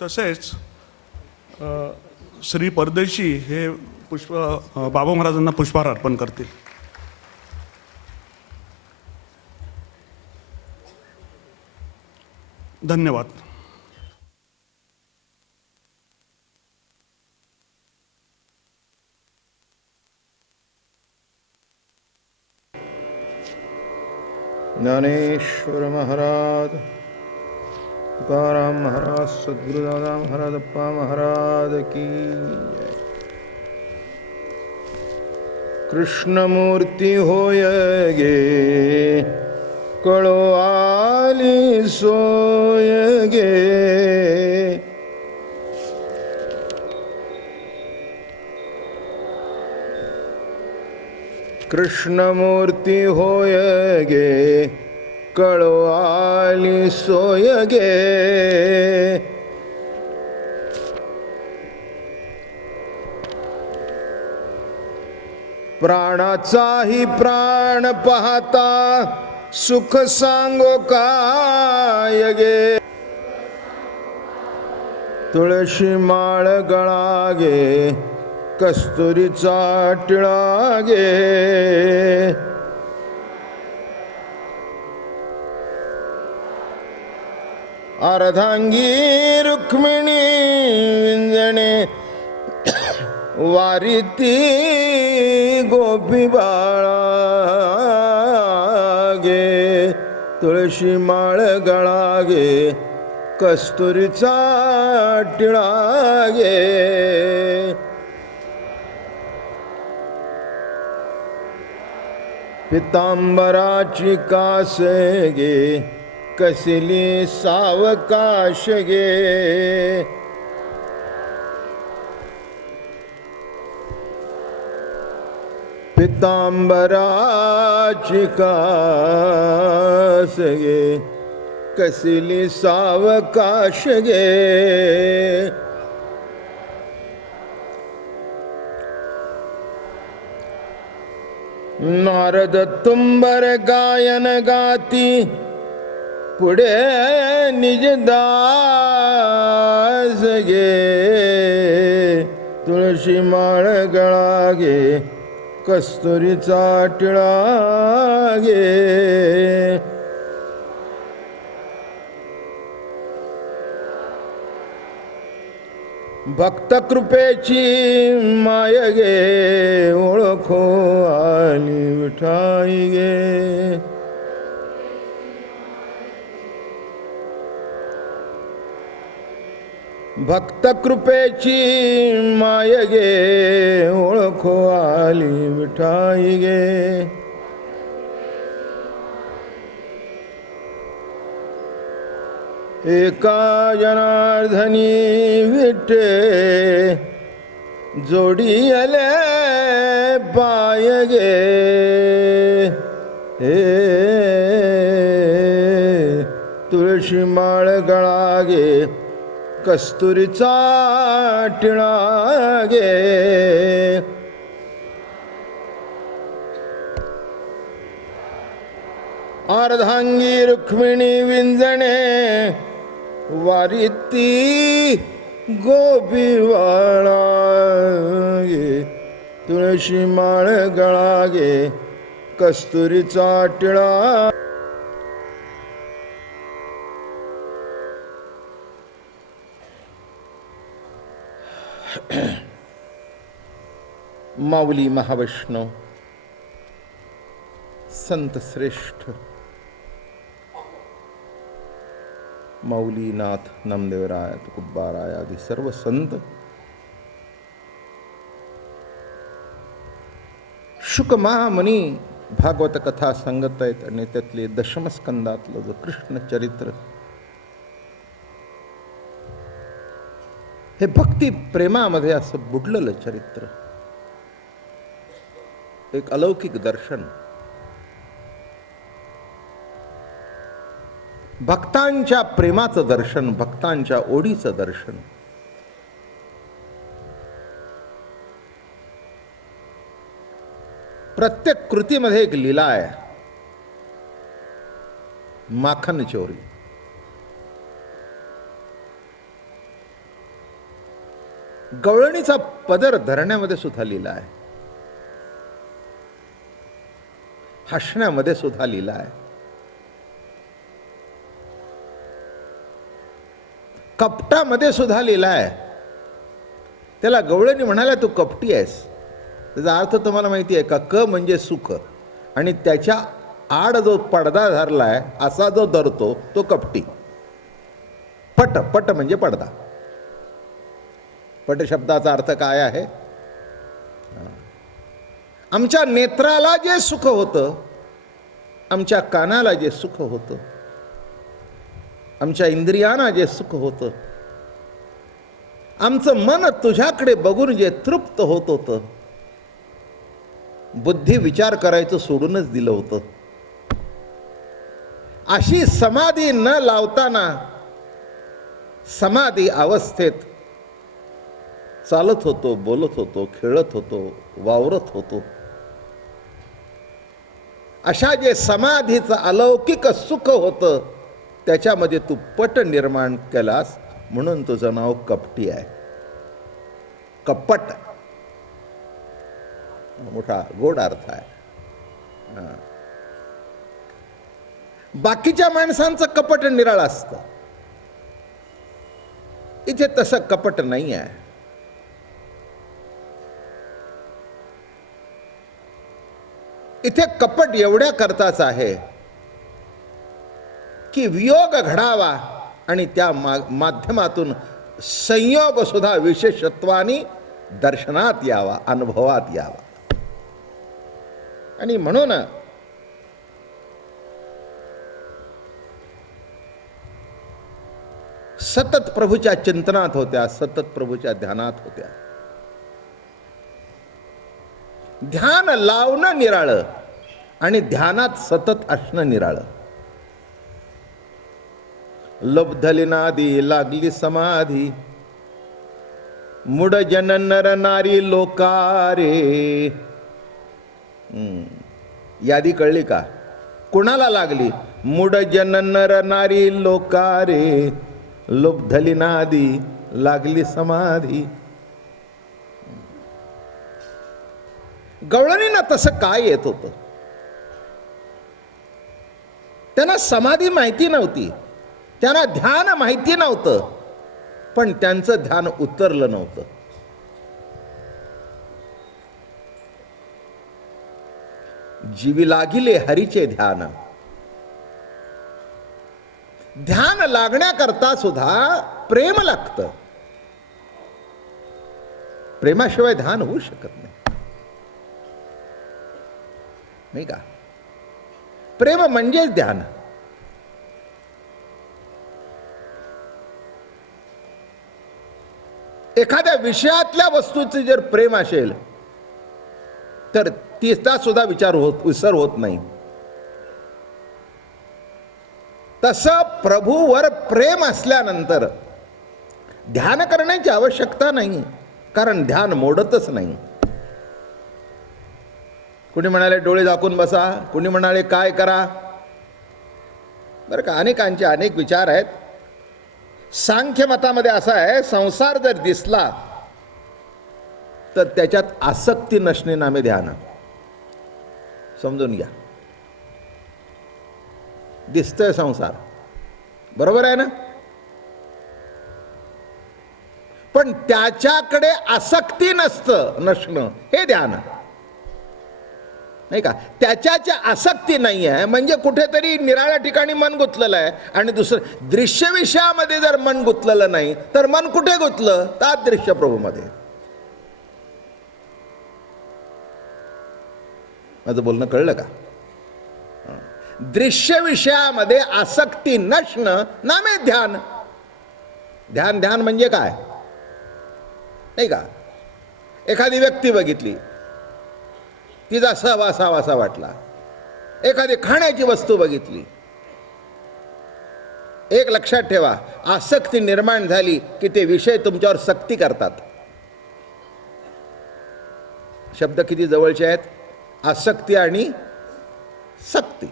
तसेच श्री परदेशी हे बाबा महाराजांना पुष्पहार अर्पण करतील. धन्यवाद. ज्ञानेश्वर महाराज, तुकाराम महाराज, सद्गुरुदादा महाराज, अप्पा महाराज की जय. कृष्णमूर्ती होय गे, कळो आली सोय गे. कृष्णमूर्ती होय गे, कळो आली सोय गे. प्राणाचाही प्राण पाहता सुख सांगो काय गे. तुळशी माळ गळा गे, कस्तुरीचा टिळा गे. अर्धांगी रुक्मिणी विंजणे, वारीती गोपी बाळा गे. तुळशी माळ गळा गे, कस्तुरीचा टिळा गे. पितांबराची कास गे, कसली सावकाश गे. पितांबराची कास गे, कसली सावकाश गे. नारद तुंबर गायन गाती, पुढे निजदास गे. तुळशी माळ गळा गे, कस्तुरीचा टिळा गे. भक्त कृपेची माय गे, ओळखो आली विठाई गे. भक्त कृपेची माय गे, ओळखो आली विठाई गे. एका जनार्दनी विठे, जोडी आले पाय गे. तुळशी माळ गळा गे, कस्तुरीचा टिळा गे. अर्धांगी रुक्मिणी विंजणे, वारीती गोपी बाळा गे. तुळशी माळ गळा गे, कस्तुरीचा टिळा. माऊली महावैष्णव संत श्रेष्ठ माऊलीनाथ नामदेवराय तुकोबाराय आदी सर्व संत शुक महामुनी भागवत कथा सांगत आहेत. आणि त्यातले दशमस्कंदातलं जो कृष्ण चरित्र, हे भक्ती प्रेमामध्ये असं बुडलेलं चरित्र, एक अलौकिक दर्शन, भक्तांच्या प्रेमाचं दर्शन, भक्तांच्या ओढीचं दर्शन. प्रत्येक कृतीमध्ये एक लीला आहे. माखन चोरी, गवळणीचा पदर धरण्यामध्ये सुद्धा लीला आहे, हसण्यामध्ये सुद्धा लीला आहे, कपटामध्ये सुद्धा लीला आहे. त्याला गवळणी म्हणाला तू कपटी आहेस. त्याचा अर्थ तुम्हाला माहिती आहे का? क म्हणजे सुख, आणि त्याच्या आड जो पडदा धरलाय असा जो धरतो तो कपटी. पट, पट म्हणजे पडदा. पट शब्दाचा अर्थ काय आहे? आमच्या नेत्राला जे सुख होतं, आमच्या कानाला जे सुख होतं, आमच्या इंद्रियांना जे सुख होतं, आमचं मन तुझ्याकडे बघून जे तृप्त होत होतं, बुद्धी विचार करायचं सोडूनच दिलं होतं, अशी समाधी न लावताना समाधी अवस्थेत चालत होतो, बोलत होतो, खेळत होतो, वावरत होतो. अशा जे समाधीचं अलौकिक सुख होतं त्याच्यामध्ये तू पट निर्माण केलास, म्हणून तुझं नाव कपटी आहे. कपट मोठा गोड अर्थ आहे. बाकीच्या माणसांचं कपट निराळ असतं, इथे तसं कपट नाही आहे. इथे कपट एवढ्या करताच आहे की वियोग घडावा आणि त्या माध्यमातून संयोग सुद्धा विशेषत्वाने दर्शनात यावा, अनुभवात यावा. आणि म्हणून सतत प्रभूच्या चिंतनात होत्या, सतत प्रभूच्या ध्यानात होत्या. ध्यान लावणं निराळं आणि ध्यानात सतत असणं निराळं. लब्धलिनादी लागली समाधी, मुड जन नर नारी लोकारे. यादी कळली का? कुणाला लागली? मुड जन नर नारी लोकारे, लुब्धलिनादी लागली समाधी. गवळणींना तसं काय येत होतं? त्यांना समाधी माहिती नव्हती, त्यांना ध्यान माहिती नव्हतं, पण त्यांचं ध्यान उतरलं नव्हतं. जीवी लागिले हरीचे ध्यान. ध्यान लागण्याकरता सुद्धा प्रेम लागतं. प्रेमाशिवाय ध्यान होऊ शकत नाही, नाही का? प्रेम म्हणजेच ध्यान. एखाद्या विषयातल्या वस्तूचे जर प्रेम असेल तर तिचा सुद्धा विसर होत नाही. तसं प्रभूवर प्रेम असल्यानंतर ध्यान करण्याची आवश्यकता नाही, कारण ध्यान मोडतच नाही. कुणी म्हणाले डोळे झाकून बसा, कुणी म्हणाले काय करा. बरं का, अनेकांचे अनेक विचार आहेत. सांख्य मतामध्ये असा आहे, संसार जर दिसला तर त्याच्यात आसक्ती नसणे नामे ध्यान. समजून घ्या. दिसतोय संसार, बरोबर आहे ना, पण त्याच्याकडे आसक्ती नसणं हे ध्यान, नाही का? त्याच्याची आसक्ती नाही आहे म्हणजे कुठेतरी निराळ्या ठिकाणी मन गुंतलेलं आहे. आणि दुसरं, दृश्य विषयामध्ये जर मन गुंतलेलं नाही तर मन कुठे गुंतलं? तर दृश्य प्रभूमध्ये. माझं बोलणं कळलं का? दृश्य विषयामध्ये आसक्ती नसणं नामे ध्यान. ध्यान ध्यान म्हणजे काय, नाही का? एखादी व्यक्ती बघितली, तिचा सहवासावासा वाटला. एखादी खाण्याची वस्तू बघितली, एक लक्षात ठेवा, आसक्ती निर्माण झाली की ते विषय तुमच्यावर सक्ती करतात. शब्द किती जवळचे आहेत, आसक्ती आणि सक्ती.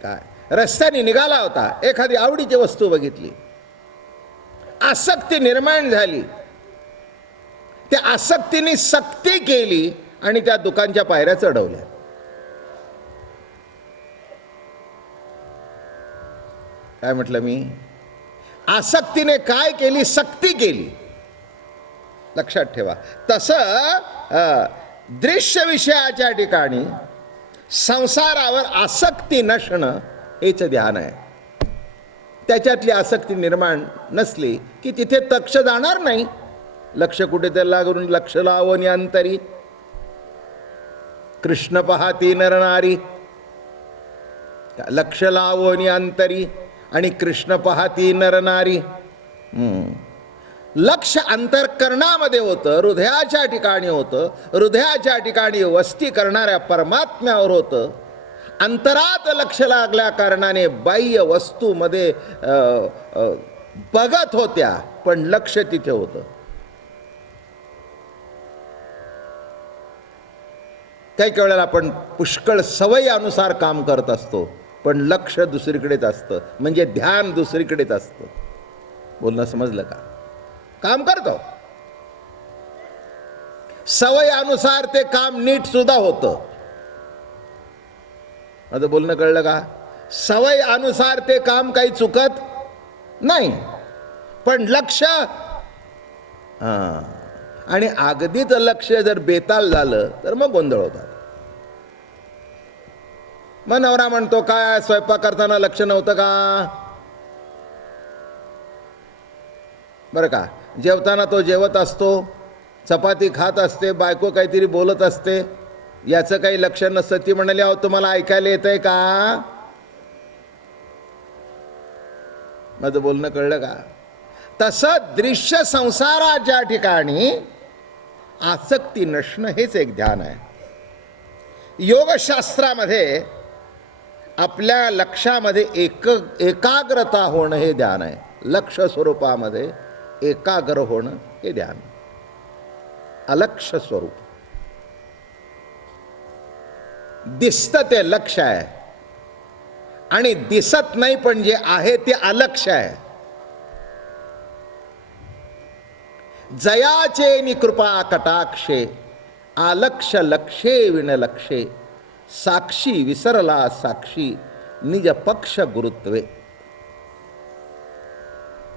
काय, रस्त्याने निघाला होता, एखादी आवडीची वस्तू बघितली, आसक्ती निर्माण झाली, त्या आसक्तीने सक्ती केली आणि त्या दुकानच्या पायऱ्या चढवल्या. काय म्हटलं मी? आसक्तीने काय केली? सक्ती केली. लक्षात ठेवा. तसं दृश्य विषयाच्या ठिकाणी संसारावर आसक्ती नसणं हेच ध्यान आहे. त्याच्यातली आसक्ती निर्माण नसली की तिथे लक्ष जाणार नाही. लक्ष कुठेतरी लागून लक्ष लावून अंतरी कृष्ण पाहती नर नारी. लक्ष लावून अंतरी आणि कृष्ण पाहती नर नारी. लक्ष अंतःकरणामध्ये होतं, हृदयाच्या ठिकाणी होतं, हृदयाच्या ठिकाणी वस्ती करणाऱ्या परमात्म्यावर होतं. अंतरात लक्ष लागल्या कारणाने बाह्य वस्तूमध्ये बघत होत्या, पण लक्ष तिथे होतं. काही वेळेला आपण पुष्कळ सवयीनुसार काम करत असतो, पण लक्ष दुसरीकडेच असतं, म्हणजे ध्यान दुसरीकडेच असतं. बोलणं समजलं का? काम करतो सवयीनुसार ते काम नीट सुद्धा होतं. माझं बोलणं कळलं का? सवयीनुसार ते काम काही चुकत नाही, पण लक्ष आणि अगदीच लक्ष जर बेताल झालं तर मग गोंधळ होतात. मग नवरा म्हणतो, काय स्वयंपाक करताना लक्ष नव्हतं का? बरं का, जेवताना तो जेवत असतो, चपाती खात असते, बायको काहीतरी बोलत असते, याचं काही लक्ष नसतं. ती म्हणाली, अहो तुम्हाला ऐकायला येतंय का? माझं बोलणं कळलं का? तसं दृश्य संसाराच्या ठिकाणी आसक्ती नसणं हेच एक ध्यान आहे. योगशास्त्रामध्ये आपल्या लक्षामध्ये एकाग्रता होणं हे ध्यान आहे. लक्ष स्वरूपामध्ये एकाग्र होणं हे ध्यान. अलक्ष स्वरूप दिसतं ते लक्ष आहे, आणि दिसत नाही पण जे आहे ते अलक्ष आहे. जयाचे निकृपा कटाक्षे आलक्ष लक्षे विनलक्षे साक्षी विसरला साक्षी निज पक्ष गुरुत्वे.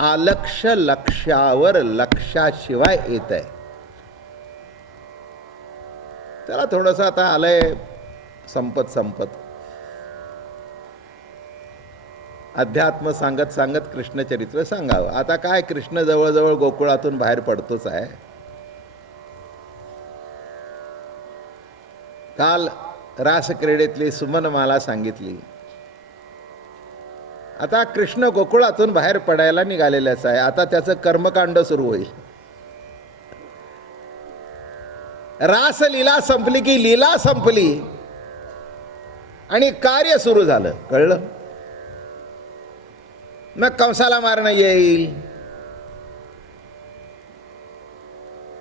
आलक्ष लक्षावर लक्षाशिवाय येत आहे. त्याला थोडंसं आता आलंय संपत अध्यात्म सांगत सांगत कृष्णचरित्र सांगावं. आता काय, कृष्ण जवळजवळ गोकुळातून बाहेर पडतोच आहे. काल रासक्रीडेतली सुमनमाला सांगितली. आता कृष्ण गोकुळातून बाहेर पडायला निघालेलाच आहे. आता त्याचं कर्मकांड सुरू होईल. रासलीला संपली की लीला संपली आणि कार्य सुरू झालं. कळलं? मग कंसाला मारणं येईल.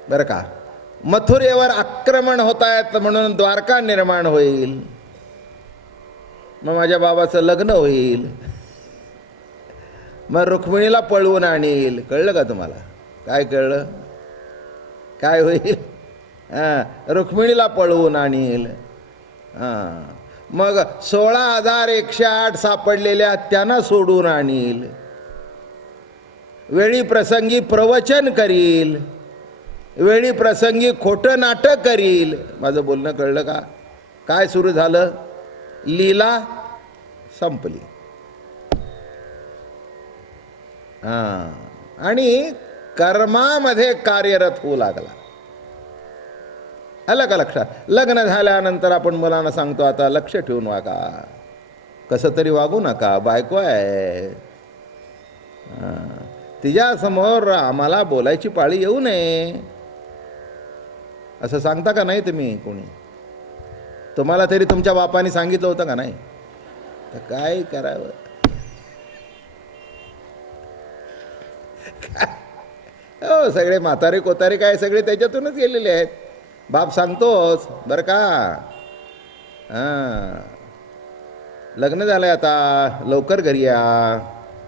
बरं का, मथुरेवर आक्रमण होत आहेत म्हणून द्वारका निर्माण होईल. मग माझ्या बाबाचं लग्न होईल. मग रुक्मिणीला पळवून आणील. कळलं का तुम्हाला? काय कळलं? काय होईल? रुक्मिणीला पळवून आणील. मग 16,108 सापडलेल्या त्यांना सोडून आणील. वेळी प्रसंगी प्रवचन करील, वेळी प्रसंगी खोटं नाटक करील. माझं बोलणं कळलं का? काय सुरू झालं? लीला संपली. आणि कर्मामध्ये कार्यरत होऊ लागला. आलं का लक्षात? लग्न झाल्यानंतर आपण मुलांना सांगतो, आता लक्ष ठेवून वागा, कसं तरी वागू नका, बायको आहे, तिच्यासमोर आम्हाला बोलायची पाळी येऊ नये, असं सांगता का नाही तुम्ही? कोणी तुम्हाला तरी तुमच्या बापाने सांगितलं होतं का नाही? तर काय करावं? हो, सगळे म्हातारे कोतारे काय सगळे त्याच्यातूनच गेलेले आहेत. बाप सांगतोच बरं का. लग्न झालंय आता, लवकर घरी या,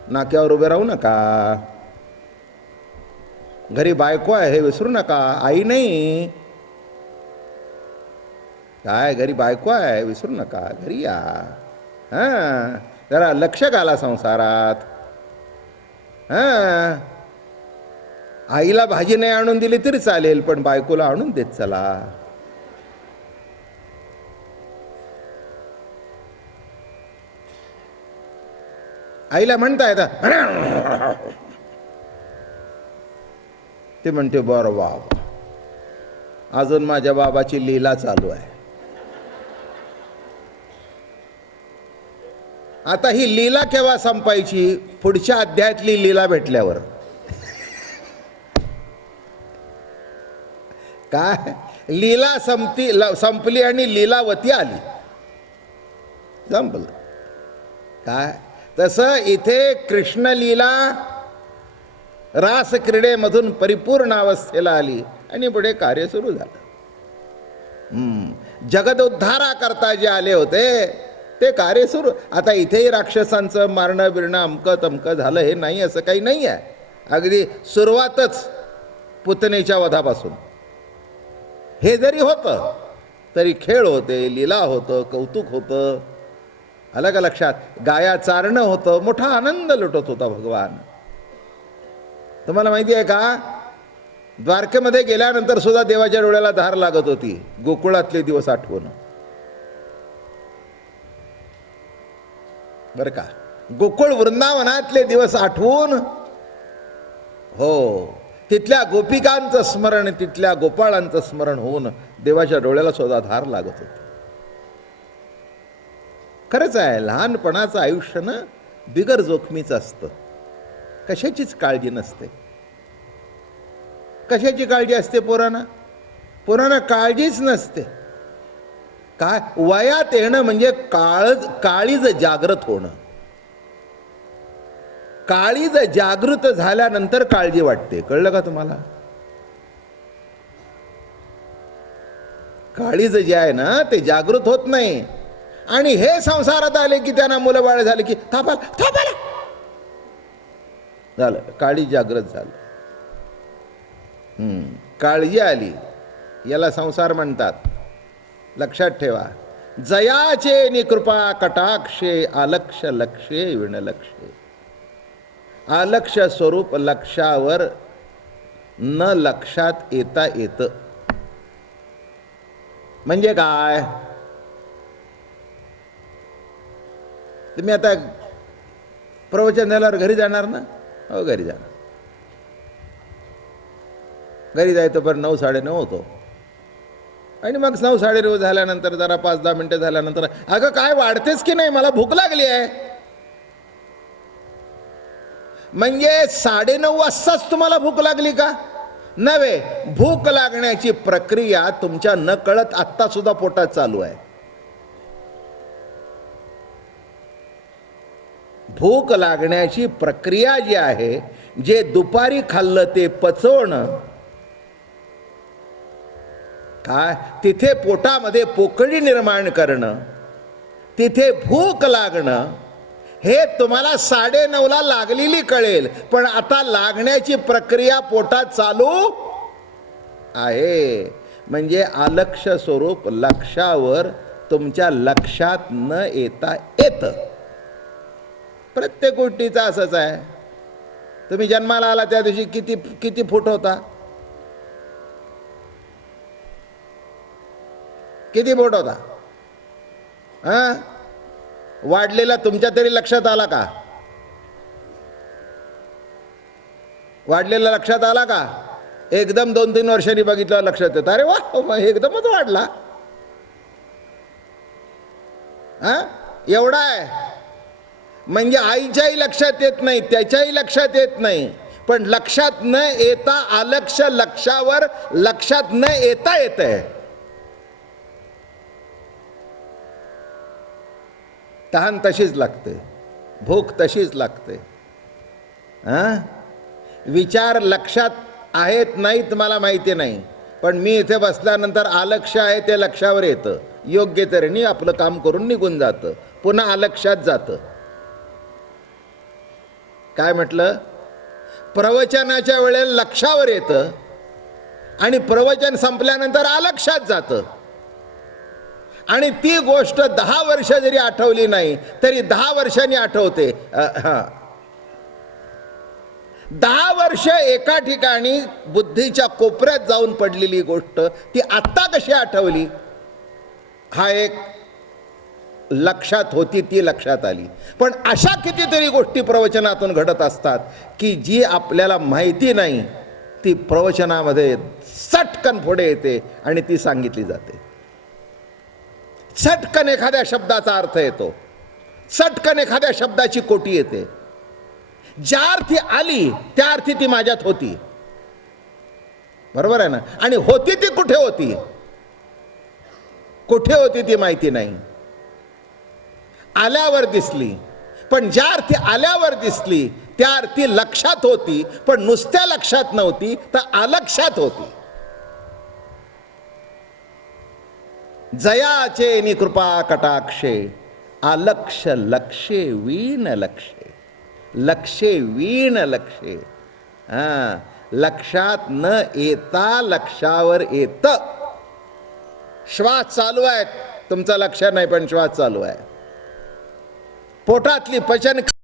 नाक्यावर उभे राहू नका. घरी बायको आहे हे विसरू नका, आई नाही. काय घरी बायको आहे विसरू नका, घरी या. हां, जरा लक्ष घाला संसारात. हां, आईला भाजी नाही आणून दिली तरी चालेल, पण बायकोला आणून देत चला. आईला म्हणता येतं, ते म्हणते बरं बाबा, अजून माझ्या बाबाची लीला चालू आहे. आता ही लीला केव्हा संपायची? पुढच्या अध्यायातली लीला भेटल्यावर. काय लीला संपली आणि लीलावती आली, संपलं. काय तसं इथे कृष्ण लीला रास क्रीडेमधून परिपूर्ण अवस्थेला आली आणि पुढे कार्य सुरू झालं. जगदोद्धारा करता जे आले होते ते कार्य सुरू. आता इथेही राक्षसांचं मारणं बिरणं अमकं तमकं झालं हे नाही असं काही नाही आहे. अगदी सुरुवातच पुतनेच्या वधापासून हे जरी होतं तरी खेळ होते, लीला होतं, कौतुक होतं. आलं का लक्षात? गाया चारणं होतं, मोठा आनंद लुटत होता भगवान. तुम्हाला माहिती आहे का, द्वारकेमध्ये गेल्यानंतर सुद्धा देवाच्या डोळ्याला धार लागत होती गोकुळातले दिवस आठवून. बरं का, गोकुळ वृंदावनातले दिवस आठवून, हो, तिथल्या गोपिकांचं स्मरण, तिथल्या गोपाळांचं स्मरण होऊन देवाच्या डोळ्याला सुद्धा धार लागत होती. खरंच आहे, लहानपणाचं आयुष्य ना बिगर जोखमीचं असतं. कशाचीच काळजी नसते. कशाची काळजी असते पोरांना? पोरांना काळजीच नसते. काय वयात येणं म्हणजे काळीज जागृत होणं. काळीज जागृत झाल्यानंतर काळजी वाटते. कळलं का तुम्हाला? काळीज जे आहे ना ते जागृत होत नाही. आणि हे संसारात आले की त्यांना मुलं बाळ झाले की थापाला झालं, काळी जागृत झालं. काळजी आली, याला संसार म्हणतात. लक्षात ठेवा, जयाचे निकृपा कटाक्षे आलक्ष लक्षे विणलक्षे. आलक्ष स्वरूप लक्षावर न लक्षात येता येतं. म्हणजे काय? तुम्ही आता प्रवचन झाल्यावर घरी जाणार ना? हो, घरी जाणार. घरी जायचं पण 9, 9:30 होतो. आणि मग 9, 9:30 झाल्यानंतर जरा 5-10 मिनटं झाल्यानंतर, अगं काय वाढतेच की नाही, मला भूक लागली आहे. म्हणजे 9:30 वाजताच तुम्हाला भूक लागली का? नव्हे, भूक लागण्याची प्रक्रिया तुमच्या नकळत आत्ता सुद्धा पोटात चालू आहे. भूक लागण्याची प्रक्रिया जी आहे, जे दुपारी खाल्लं ते पचवणं, काय तिथे पोटामध्ये पोकळी निर्माण करणं, तिथे भूक लागणं, हे तुम्हाला 9:30ला लागलेली कळेल. पण आता लागण्याची प्रक्रिया पोटात चालू आहे. म्हणजे अलक्ष स्वरूप लक्षावर तुमच्या लक्षात न येता येतं. प्रत्येक गोष्टीचं असंच आहे. तुम्ही जन्माला आला त्या दिवशी किती फूट होता? किती फूट होता? हां, वाढलेला तुमच्या तरी लक्षात आला का? वाढलेला लक्षात आला का? एकदम 2-3 वर्षांनी बघितलं लक्षात येतं, अरे वा, एकदमच वाढला. हां, एवढा आहे. म्हणजे आईच्याही लक्षात येत नाही, त्याच्याही लक्षात येत नाही. पण लक्षात न येता अलक्ष लक्षावर लक्षात न येता येतंय. तहान तशीच लागते, भूक तशीच लागते. हां, विचार लक्षात आहेत नाहीत मला माहिती नाही, पण मी इथे बसल्यानंतर अलक्ष आहे ते लक्षावर येतं. योग्य तऱ्हेने आपलं काम करून निघून जातं, पुन्हा अलक्षात जातं. काय म्हटलं? प्रवचनाच्या वेळेला लक्षावर येतं आणि प्रवचन संपल्यानंतर अलक्षात जातं. आणि ती गोष्ट 10 वर्ष जरी आठवली नाही तरी 10 वर्षांनी आठवते. 10 वर्ष एका ठिकाणी बुद्धीच्या कोपऱ्यात जाऊन पडलेली गोष्ट ती आत्ता कशी आठवली, हा एक लक्षात होती ती लक्षात आली. पण अशा कितीतरी गोष्टी प्रवचनातून घडत असतात की जी आपल्याला माहिती नाही, ती प्रवचनामध्ये चटकन पुढे येते आणि ती सांगितली जाते. चटकन एखाद्या शब्दाचा अर्थ येतो, चटकन एखाद्या शब्दाची कोटी येते. ज्या अर्थी आली त्या अर्थी ती माझ्यात होती. बरोबर आहे ना? आणि होती ती कुठे होती, कुठे होती ती माहिती नाही. आल्यावर दिसली, पण ज्या अर्थी आल्यावर दिसली त्या अर्थी लक्षात होती, पण नुसत्या लक्षात नव्हती तर अलक्षात होती. जयाचे नि कृपा कटाक्षे अलक्ष लक्षे वीण लक्षे, लक्षे वीण लक्षे. लक्षात न येता लक्षावर येत. श्वास चालू आहे, तुमचं लक्ष नाही पण श्वास चालू आहे. पोटातली पचन